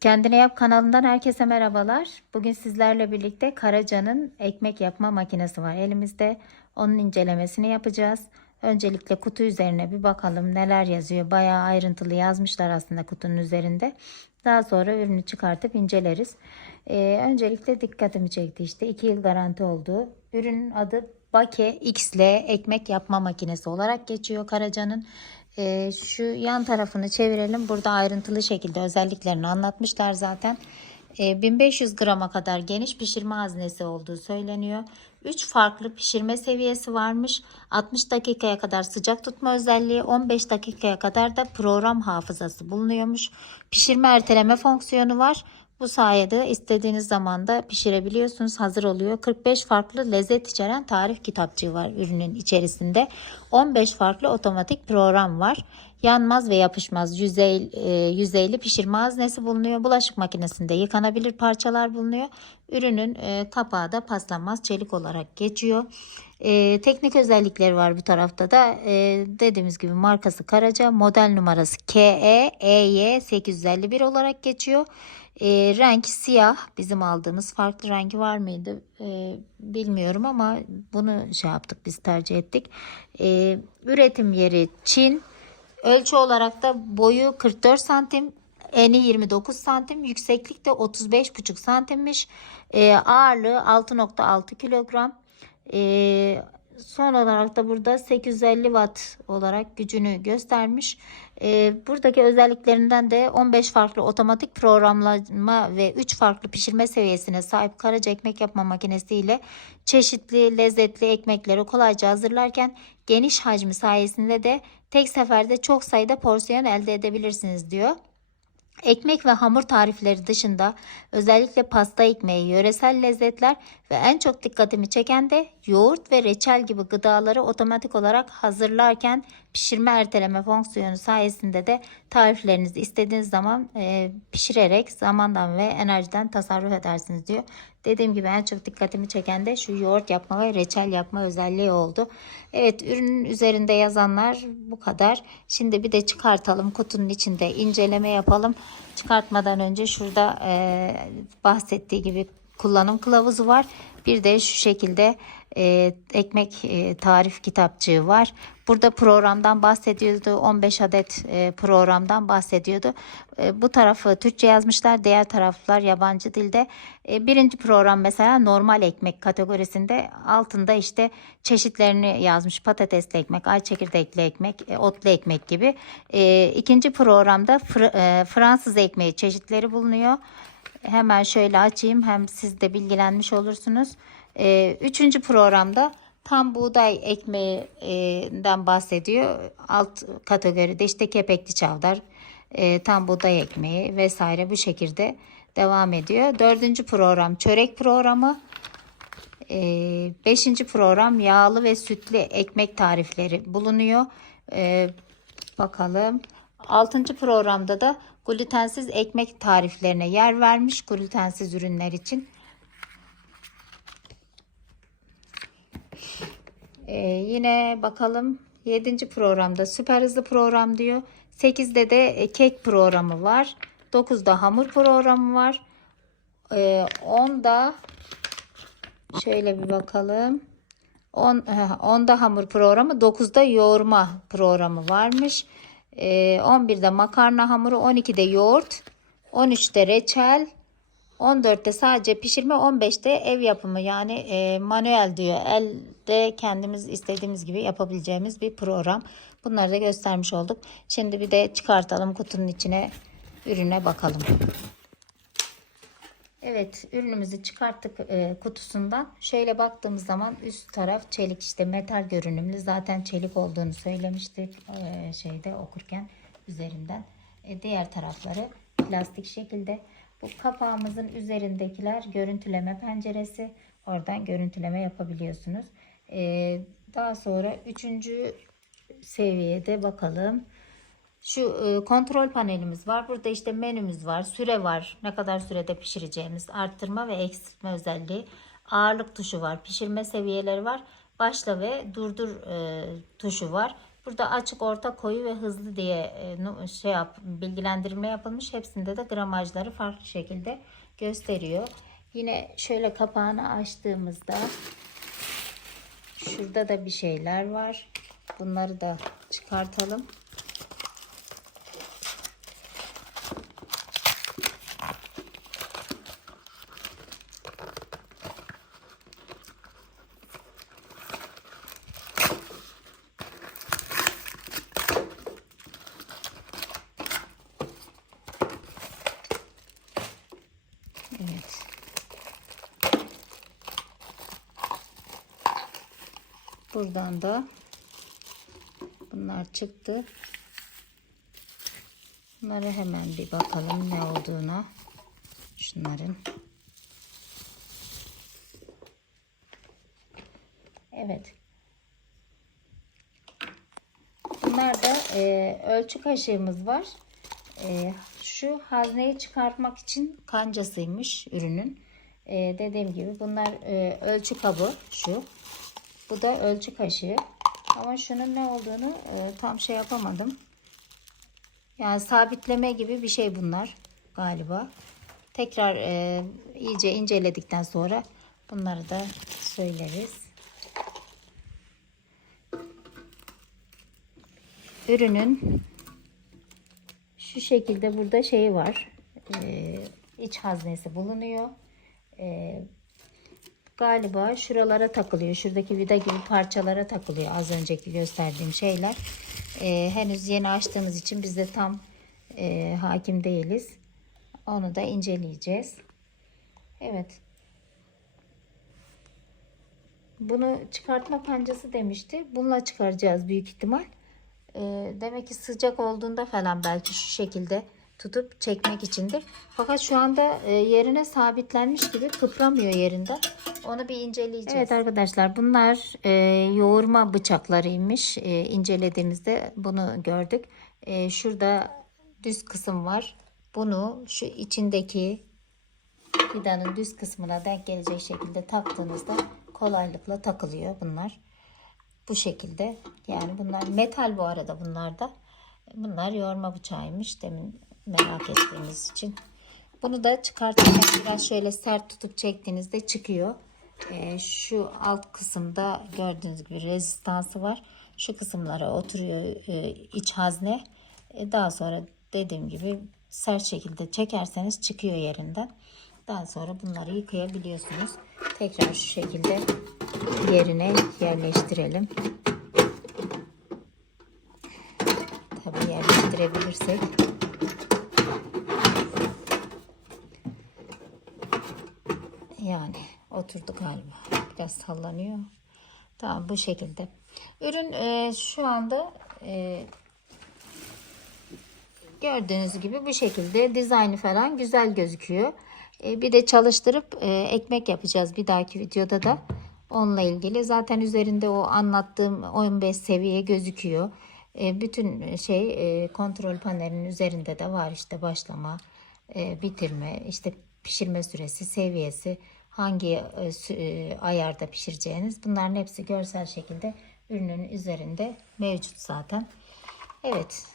Kendine Yap kanalından herkese merhabalar. Bugün sizlerle birlikte Karaca'nın ekmek yapma makinesi var elimizde. Onun incelemesini yapacağız. Öncelikle kutu üzerine bir bakalım neler yazıyor. Bayağı ayrıntılı yazmışlar aslında kutunun üzerinde. Daha sonra ürünü çıkartıp inceleriz. Ee, öncelikle dikkatimi çekti işte 2 yıl garanti olduğu. Ürünün adı Bake XL ekmek yapma makinesi olarak geçiyor Karaca'nın. Ee, şu yan tarafını çevirelim. Burada ayrıntılı şekilde özelliklerini anlatmışlar zaten. Ee, 1500 grama kadar geniş pişirme haznesi olduğu söyleniyor. 3 farklı pişirme seviyesi varmış. 60 dakikaya kadar sıcak tutma özelliği, 15 dakikaya kadar da program hafızası bulunuyormuş. Pişirme erteleme fonksiyonu var. Bu sayede istediğiniz zamanda pişirebiliyorsunuz. Hazır oluyor. 45 farklı lezzet içeren tarif kitapçığı var ürünün içerisinde. 15 farklı otomatik program var. Yanmaz ve yapışmaz yüzey, e, yüzeyli pişirme haznesi bulunuyor. Bulaşık makinesinde yıkanabilir parçalar bulunuyor. Ürünün e, kapağı da paslanmaz çelik olarak geçiyor. E, teknik özellikleri var bu tarafta da. E, dediğimiz gibi markası Karaca. Model numarası KE EY 851 olarak geçiyor. E, renk siyah. Bizim aldığımız farklı rengi var mıydı? E, bilmiyorum ama bunu şey yaptık biz tercih ettik. E, üretim yeri Çin. Ölçü olarak da boyu 44 santim, eni 29 santim, yükseklik de 35,5 santimmiş. E, ağırlığı 6.6 kilogram. E, son olarak da burada 850 watt olarak gücünü göstermiş. E, buradaki özelliklerinden de 15 farklı otomatik programlama ve 3 farklı pişirme seviyesine sahip Karaca ekmek yapma makinesi ile çeşitli lezzetli ekmekleri kolayca hazırlarken geniş hacmi sayesinde de tek seferde çok sayıda porsiyon elde edebilirsiniz diyor. Ekmek ve hamur tarifleri dışında özellikle pasta ekmeği, yöresel lezzetler ve en çok dikkatimi çeken de yoğurt ve reçel gibi gıdaları otomatik olarak hazırlarken pişirme erteleme fonksiyonu sayesinde de tariflerinizi istediğiniz zaman e, pişirerek zamandan ve enerjiden tasarruf edersiniz diyor. Dediğim gibi en çok dikkatimi çeken de şu yoğurt yapma ve reçel yapma özelliği oldu. Evet ürünün üzerinde yazanlar bu kadar. Şimdi bir de çıkartalım kutunun içinde inceleme yapalım. Çıkartmadan önce şurada e, bahsettiği gibi kullanım kılavuzu var. Bir de şu şekilde e, ekmek e, tarif kitapçığı var. Burada programdan bahsediyordu. 15 adet e, programdan bahsediyordu. E, bu tarafı Türkçe yazmışlar. Diğer taraflar yabancı dilde. E, birinci program mesela normal ekmek kategorisinde altında işte çeşitlerini yazmış. Patatesli ekmek, ay çekirdekli ekmek, e, otlu ekmek gibi. E, ikinci programda Fr- e, Fransız ekmeği çeşitleri bulunuyor. Hemen şöyle açayım hem siz de bilgilenmiş olursunuz. Ee, üçüncü programda tam buğday ekmeğinden bahsediyor. Alt kategoride işte kepekli çavdar, e, tam buğday ekmeği vesaire bu şekilde devam ediyor. Dördüncü program çörek programı. Ee, beşinci program yağlı ve sütlü ekmek tarifleri bulunuyor. Ee, bakalım. Altıncı programda da glutensiz ekmek tariflerine yer vermiş glutensiz ürünler için. Ee, yine bakalım 7. programda süper hızlı program diyor. 8'de de e, kek programı var. 9'da hamur programı var. Ee, 10'da şöyle bir bakalım. 10, 10'da hamur programı, 9'da yoğurma programı varmış. Ee, 11'de makarna hamuru, 12'de yoğurt, 13'te reçel, 14'te sadece pişirme, 15'te ev yapımı yani e, manuel diyor. Elde kendimiz istediğimiz gibi yapabileceğimiz bir program. Bunları da göstermiş olduk. Şimdi bir de çıkartalım kutunun içine ürüne bakalım. Evet ürünümüzü çıkarttık e, kutusundan. Şöyle baktığımız zaman üst taraf çelik işte metal görünümlü. Zaten çelik olduğunu söylemiştik e, şeyde okurken üzerinden. E, diğer tarafları plastik şekilde. Bu kapağımızın üzerindekiler görüntüleme penceresi. Oradan görüntüleme yapabiliyorsunuz. E, daha sonra üçüncü seviyede bakalım. Şu e, kontrol panelimiz var. Burada işte menümüz var. Süre var. Ne kadar sürede pişireceğimiz. Arttırma ve eksiltme özelliği. Ağırlık tuşu var. Pişirme seviyeleri var. Başla ve durdur e, tuşu var. Burada açık, orta, koyu ve hızlı diye e, şey yap, bilgilendirme yapılmış. Hepsinde de gramajları farklı şekilde gösteriyor. Yine şöyle kapağını açtığımızda şurada da bir şeyler var. Bunları da çıkartalım. Evet. Buradan da bunlar çıktı. Bunlara hemen bir bakalım ne olduğuna. Şunların. Evet. Bunlar da e, ölçü kaşığımız var. E, şu hazneyi çıkartmak için kancasıymış ürünün. E, dediğim gibi bunlar e, ölçü kabı şu. Bu da ölçü kaşığı. Ama şunun ne olduğunu e, tam şey yapamadım. Yani sabitleme gibi bir şey bunlar galiba. Tekrar e, iyice inceledikten sonra bunları da söyleriz. Ürünün şu şekilde burada şey var. Ee, iç haznesi bulunuyor. Ee, galiba şuralara takılıyor. Şuradaki vida gibi parçalara takılıyor. Az önceki gösterdiğim şeyler. Ee, henüz yeni açtığımız için biz de tam e, hakim değiliz. Onu da inceleyeceğiz. Evet. Bunu çıkartma kancası demişti. Bununla çıkaracağız büyük ihtimal. E, demek ki sıcak olduğunda falan belki şu şekilde tutup çekmek içindir. Fakat şu anda e, yerine sabitlenmiş gibi kıpramıyor yerinden. Onu bir inceleyeceğiz. Evet arkadaşlar bunlar e, yoğurma bıçaklarıymış. E, incelediğimizde bunu gördük. Şurada düz kısım var. Bunu şu içindeki fidanın düz kısmına denk gelecek şekilde taktığınızda kolaylıkla takılıyor bunlar. Bu şekilde. Yani bunlar metal bu arada bunlar da. Bunlar yoğurma bıçağıymış. Demin merak ettiğimiz için. Bunu da çıkartırken biraz şöyle sert tutup çektiğinizde çıkıyor. Ee, şu alt kısımda gördüğünüz gibi rezistansı var. Şu kısımlara oturuyor e, iç hazne. E, daha sonra dediğim gibi sert şekilde çekerseniz çıkıyor yerinden. Daha sonra bunları yıkayabiliyorsunuz. Tekrar şu şekilde yerine yerleştirelim. Tabii yerleştirebilirsek. Yani oturdu galiba. Biraz sallanıyor. Tamam bu şekilde. Ürün e, şu anda e, gördüğünüz gibi bu şekilde dizaynı falan güzel gözüküyor. E, bir de çalıştırıp e, ekmek yapacağız bir dahaki videoda da. Onunla ilgili zaten üzerinde o anlattığım 15 seviye gözüküyor. E, bütün şey e, kontrol panelinin üzerinde de var işte başlama, e, bitirme, işte pişirme süresi, seviyesi, hangi e, e, ayarda pişireceğiniz. Bunların hepsi görsel şekilde ürünün üzerinde mevcut zaten. Evet.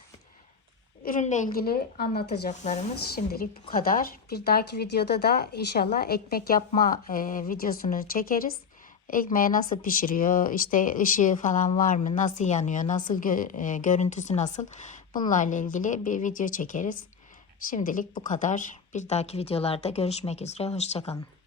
Ürünle ilgili anlatacaklarımız şimdilik bu kadar. Bir dahaki videoda da inşallah ekmek yapma e, videosunu çekeriz. Ekmeği nasıl pişiriyor, işte ışığı falan var mı, nasıl yanıyor, nasıl gö- görüntüsü nasıl bunlarla ilgili bir video çekeriz. Şimdilik bu kadar. Bir dahaki videolarda görüşmek üzere. Hoşçakalın.